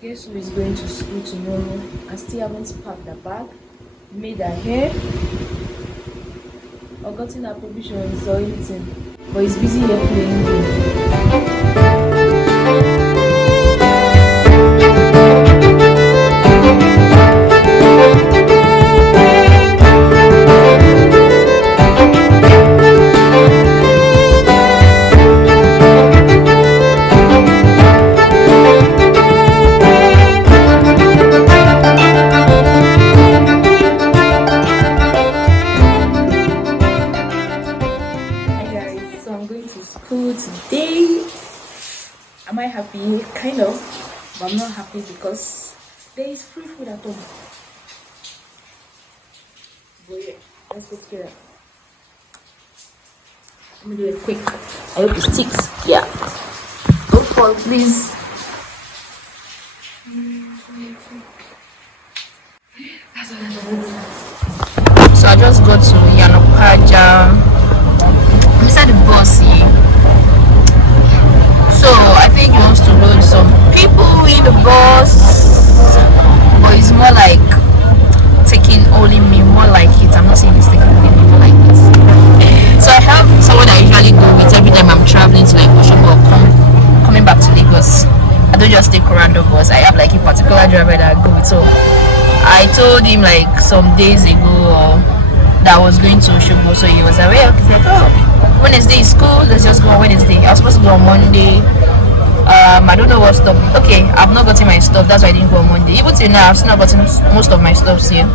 Guess who is going to school tomorrow and still haven't packed her bag, made her hair, or gotten her provisions or anything? But he's busy here playing game. Hi guys, so I'm going to school today. Am I happy? Kind of, but I'm not happy because there is free food at home. But yeah, let's go together. Let me do it quick. I hope it sticks. Yeah. Don't fall, please. So I just go to Yanopaja. I'm inside the bus here. So I think he wants to load some people in the bus, but it's more like taking only me, more like it. I'm not saying it's taking only me, more like it. So I have someone I usually go with every time I'm traveling to like Osogbo or coming back to Lagos. I don't just take a random bus. I have like a particular driver that I go with. So I told him like some days ago that I was going to Osogbo, so he was aware. He's like, oh, Wednesday is school, let's just go on Wednesday. I was supposed to go on Monday. I don't know what stuff. Okay, I've not gotten my stuff, that's why I didn't go on Monday. Even till now, I've still not gotten most of my stuff here.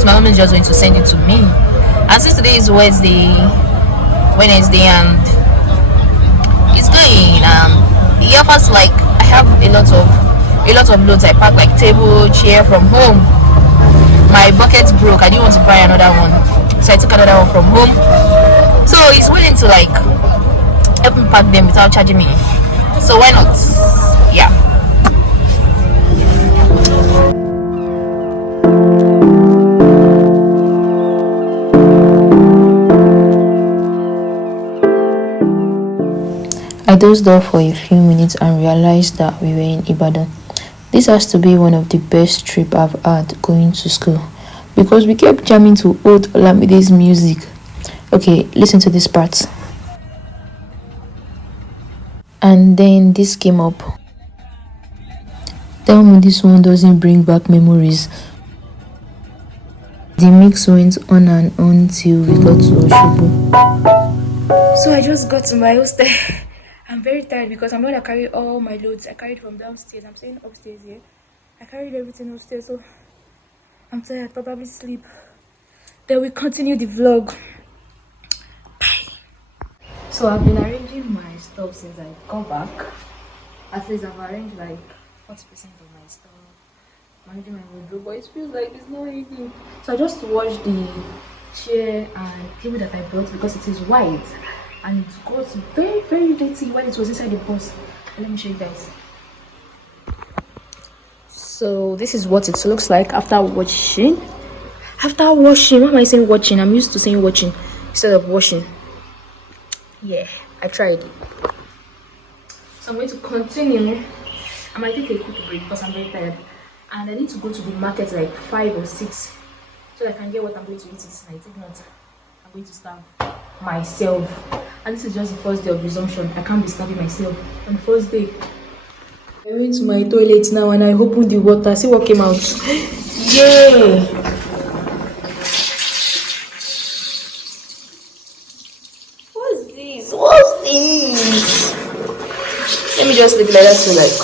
So my mom is just going to send it to me. And since today is Wednesday, and it's going. He offers like I have a lot of loads. I pack like table, chair from home. My bucket broke. I didn't want to buy another one, so I took another one from home. So he's willing to like help me pack them without charging me. So why not? Yeah. I dozed off for a few minutes and realized that we were in Ibadan. This has to be one of the best trips I've had going to school because we kept jamming to old Olamide's music. Okay, listen to this part. And then this came up. Tell me this one doesn't bring back memories. The mix went on and on till we got to Osogbo. So I just got to my hostel. I'm very tired because I'm going to carry all my loads. I carried from downstairs. I'm staying upstairs here. I carried everything upstairs, so I'm tired. Probably sleep. Then we continue the vlog. Bye. So I've been arranging my stuff since I got back. At least I've arranged like 40% of my stuff. Managing my wardrobe, but it feels like it's not easy. So I just washed the chair and table that I brought because it is white and it got very, very dirty when it was inside the bus. Let me show you guys. So this is what it looks like after washing. Why am I saying watching? I'm used to saying watching instead of washing. Yeah, I tried. So I'm going to continue. I might take a quick break because I'm very tired. And I need to go to the market like 5 or 6 so that I can get what I'm going to eat this night. If not, I'm going to starve myself. And this is just the first day of resumption. I can't be starving myself on the first day. I went to my toilet now and I opened the water. See what came out. Yay! What's this? Let me just leave it like that to like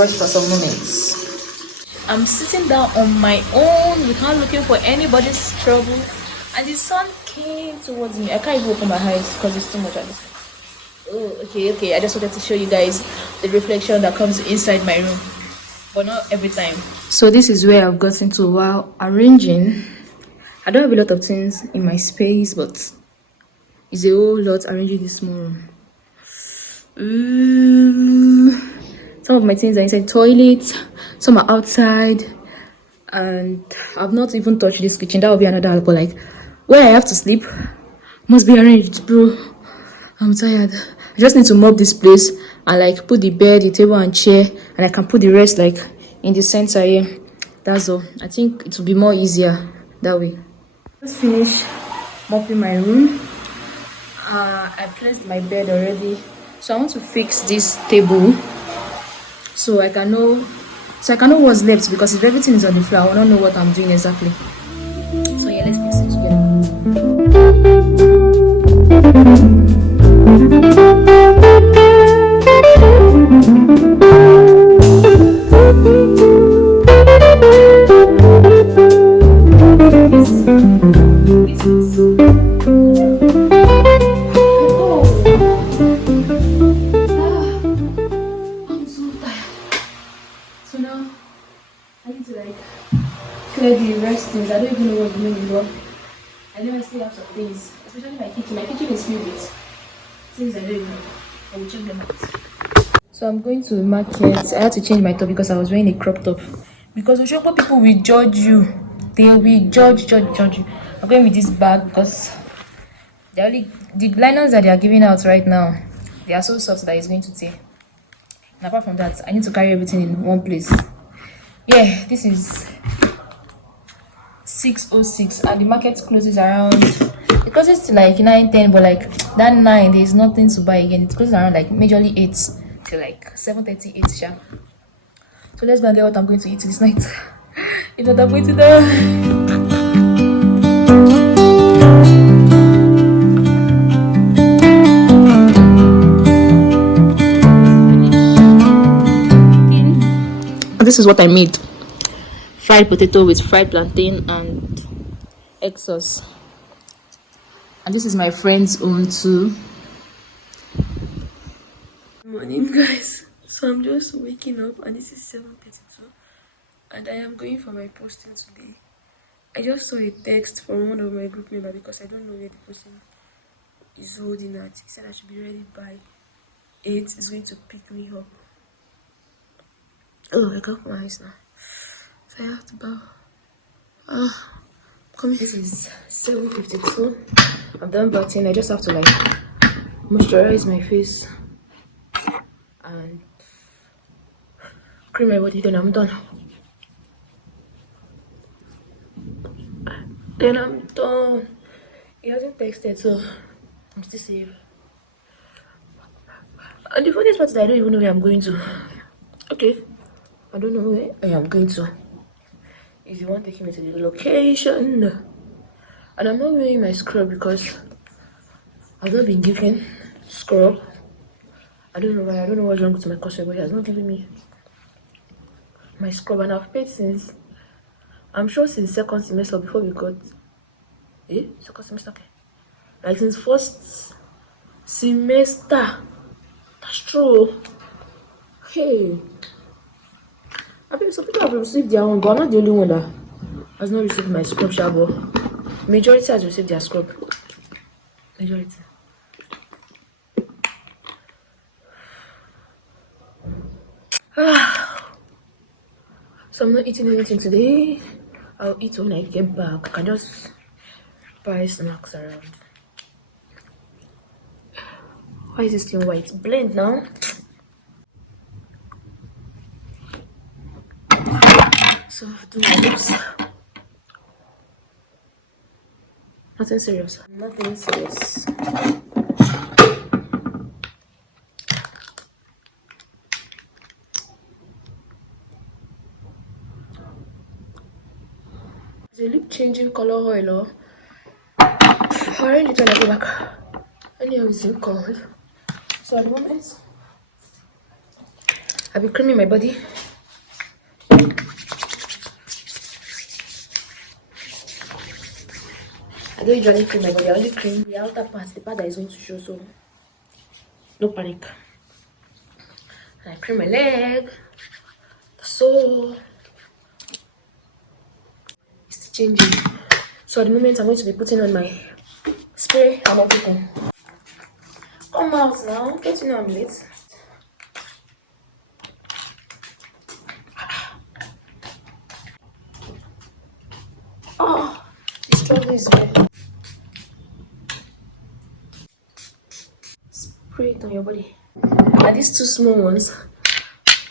rest for some moments. I'm sitting down on my own without looking for anybody's trouble, and the sun came towards me. I can't even open my eyes because it's too much at this time. Oh, okay. I just wanted to show you guys the reflection that comes inside my room, but not every time. So this is where I've gotten to while arranging. I don't have a lot of things in my space, but it's a whole lot arranging this small room. Some of my things are inside the toilet, some are outside, and I've not even touched this kitchen. That will be another alcohol. Like where I have to sleep must be arranged, bro. I'm tired. I just need to mop this place and like put the bed, the table and chair, and I can put the rest like in the center here. That's all. I think it will be more easier that way. Just finished mopping my room. I placed my bed already, so I want to fix this table so I can know what's left, because if everything is on the floor I will not know what I'm doing exactly. So yeah, let's fix it So now I need to like clear the rest things. I don't even know what the name is, but I know I still have some things, especially my kitchen. My kitchen is filled with things I don't even know. I will check them out. So I'm going to the market. I had to change my top because I was wearing a crop top. Because Osogbo people will judge you. They will judge you. I'm going with this bag because the liners that they are giving out right now, they are so soft that it's going to tear. And apart from that, I need to carry everything in one place. Yeah, this is 6:06 and the market closes around, it closes to like 9:10, but like that 9 there's nothing to buy again. It closes around like majorly 8 to like 7:38 sharp. So let's go and get what I'm going to eat this night. If not, I'm going to die. This is what I made: fried potato with fried plantain and egg sauce. And this is my friend's own too. Good morning, guys. So I'm just waking up and this is 7:32 and I am going for my posting today. I just saw a text from one of my group members because I don't know where the person is holding at. He said I should be ready by 8. It's going to pick me up. Oh, I got my eyes now. So I have to bow. Come. This is 7:52. I'm done bathing. I just have to like moisturize my face and cream my body, then I'm done. He hasn't texted, so I'm still safe. And the funniest part is that I don't even know where I'm going to. Okay, I don't know where I am going to. Is the one taking me to the location. And I'm not wearing my scrub because I've not been given scrub. I don't know why. I don't know what's wrong with my cousin, but he has not given me my scrub, and I've paid since, I'm sure since second semester before we got second semester, okay, like since first semester. That's true. Hey, I mean, some people have received their own, but I'm not the only one that has not received my scrub shower. Majority has received their scrub. Majority. So I'm not eating anything today. I'll eat when I get back. I can just buy snacks around. Why is this thing white? Blend now. So do my lips. Nothing serious. Nothing serious. The lip changing color oil, or arrange it when I go back. Anyhow, it's still cold. So at the moment, I'll be creaming my body. I don't usually cream my body. I only cream the outer part, the part that is going to show. So no panic. And I cream my leg. So it's changing. So at the moment, I'm going to be putting on my spray and everything. Come out now. Don't you know I'm late? Oh, the struggle is here. Spray it on your body. And these two small ones,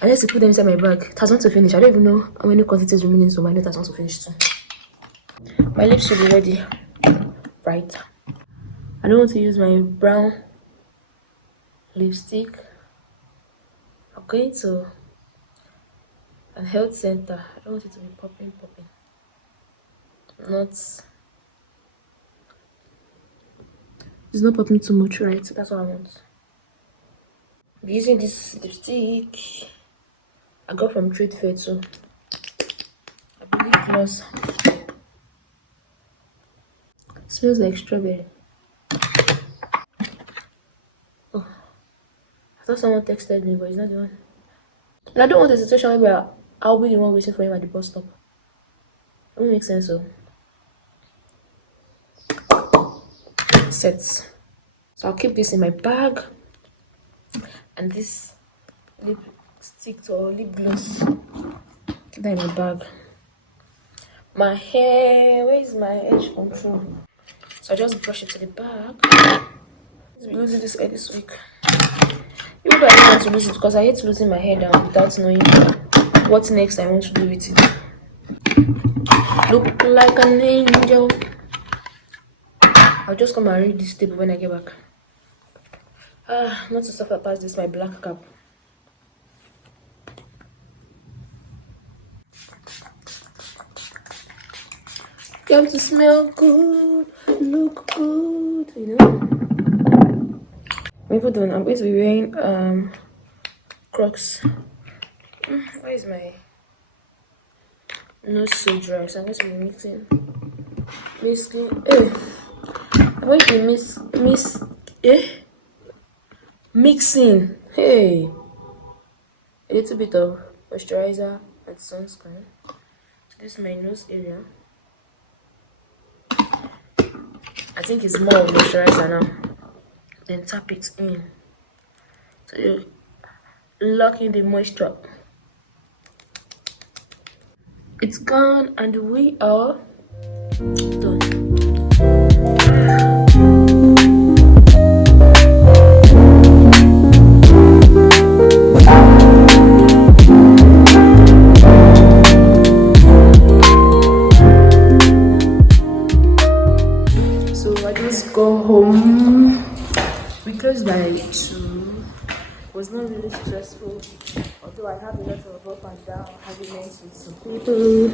I need to put them inside my bag. It has want to finish. I don't even know how many quantities remaining, so my note has want to finish too. My lips should be ready, right? I don't want to use my brown lipstick. I'm going to an health center. I don't want it to be popping. Not, it's not popping too much, right? That's what I want. I'm using this lipstick I got from trade fair too. I believe plus. Smells like strawberry. Oh, I thought someone texted me, but it's not the one. And I don't want a situation where I'll be the one waiting for him at the bus stop. It won't make sense, so sets. So I'll keep this in my bag, and this lipstick or lip gloss. Keep that in my bag. My hair, where is my edge control? So I just brush it to the back. I'll be losing this hair this week. Even though I don't want to lose it because I hate losing my hair down without knowing what next I want to do with it. Look like an angel. I'll just come and read this table when I get back. Not to suffer past this, my black cap. You have to smell good, look good, you know. Maybe done. I'm going to be wearing Crocs. Why is my nose so dry? So I'm going to be mixing. I'm going to be mixing. Hey, a little bit of moisturizer and sunscreen. So this is my nose area. I think it's more of moisturizer now. Then tap it in. So you lock in the moisture. It's gone and we are done. So I just go home. We closed by 2. It was not really stressful, although I had a lot of up and down arguments with some people.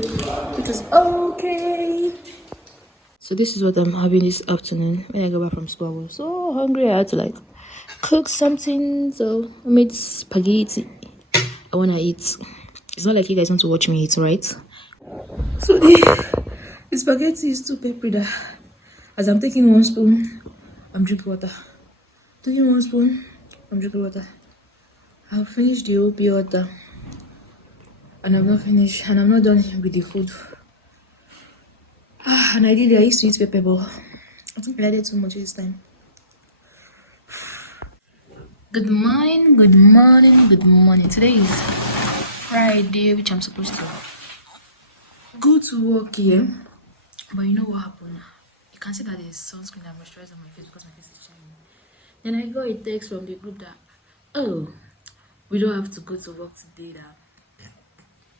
It was okay. So this is what I'm having this afternoon. When I got back from school, I was so hungry. I had to cook something. So I made spaghetti. I wanna eat. It's not like you guys want to watch me eat, right? So the spaghetti is too peppery that as I'm taking 1 spoon, I'm drinking water. Taking 1 spoon, I'm drinking water. I've finished the whole pure water. And I'm not finished, and I'm not done with the food. And I used to eat pepper, but I think I added too much this time. Good morning. Today is Friday, which I'm supposed to go to work here. But you know what happened? You can see that there's sunscreen and moisturizer on my face because my face is shiny. Then I got a text from the group that, oh, we don't have to go to work today. That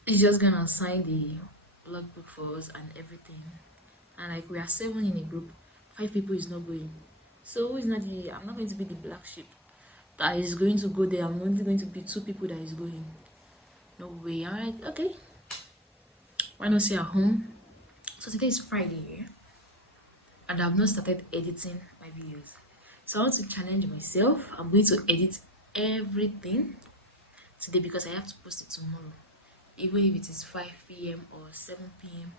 it's just gonna assign the logbook for us and everything. And we are 7 in a group, 5 people is not going. So I'm not going to be the black sheep that is going to go there. I'm only going to be 2 people that is going. No way. I'm like, okay, why not stay at home? So today is Friday, and I've not started editing my videos. So I want to challenge myself. I'm going to edit everything today because I have to post it tomorrow. Even if it is 5 p.m. or 7 p.m,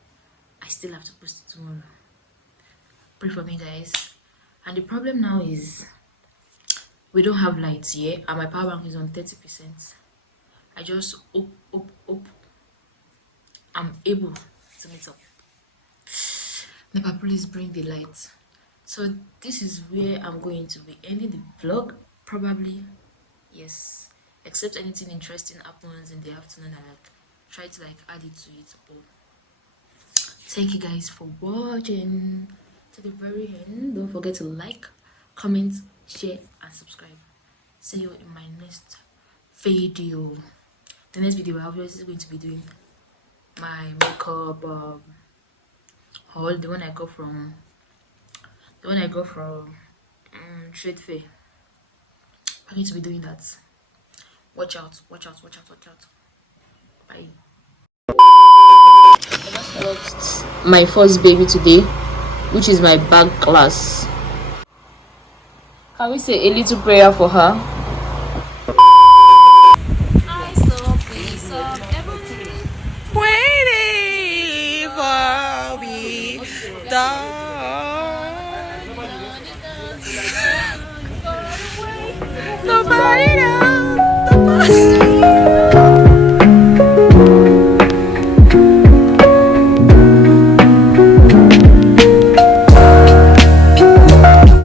I still have to post it tomorrow. Pray for me, guys. And the problem now is we don't have lights here, and my power bank is on 30%. I just hope I'm able to meet up. Never, please bring the lights. So this is where I'm going to be ending the vlog. Probably, yes. Except anything interesting happens in the afternoon, I try to add it to it. But thank you guys for watching to the very end. Don't forget to like, comment, share, and subscribe. See you in my next video. The next video, I'm obviously going to be doing my makeup haul. The one I got from trade fair. I'm going to be doing that. Watch out. Bye. My first baby today, which is my back class. Can we say a little prayer for her? Waiting for me, nobody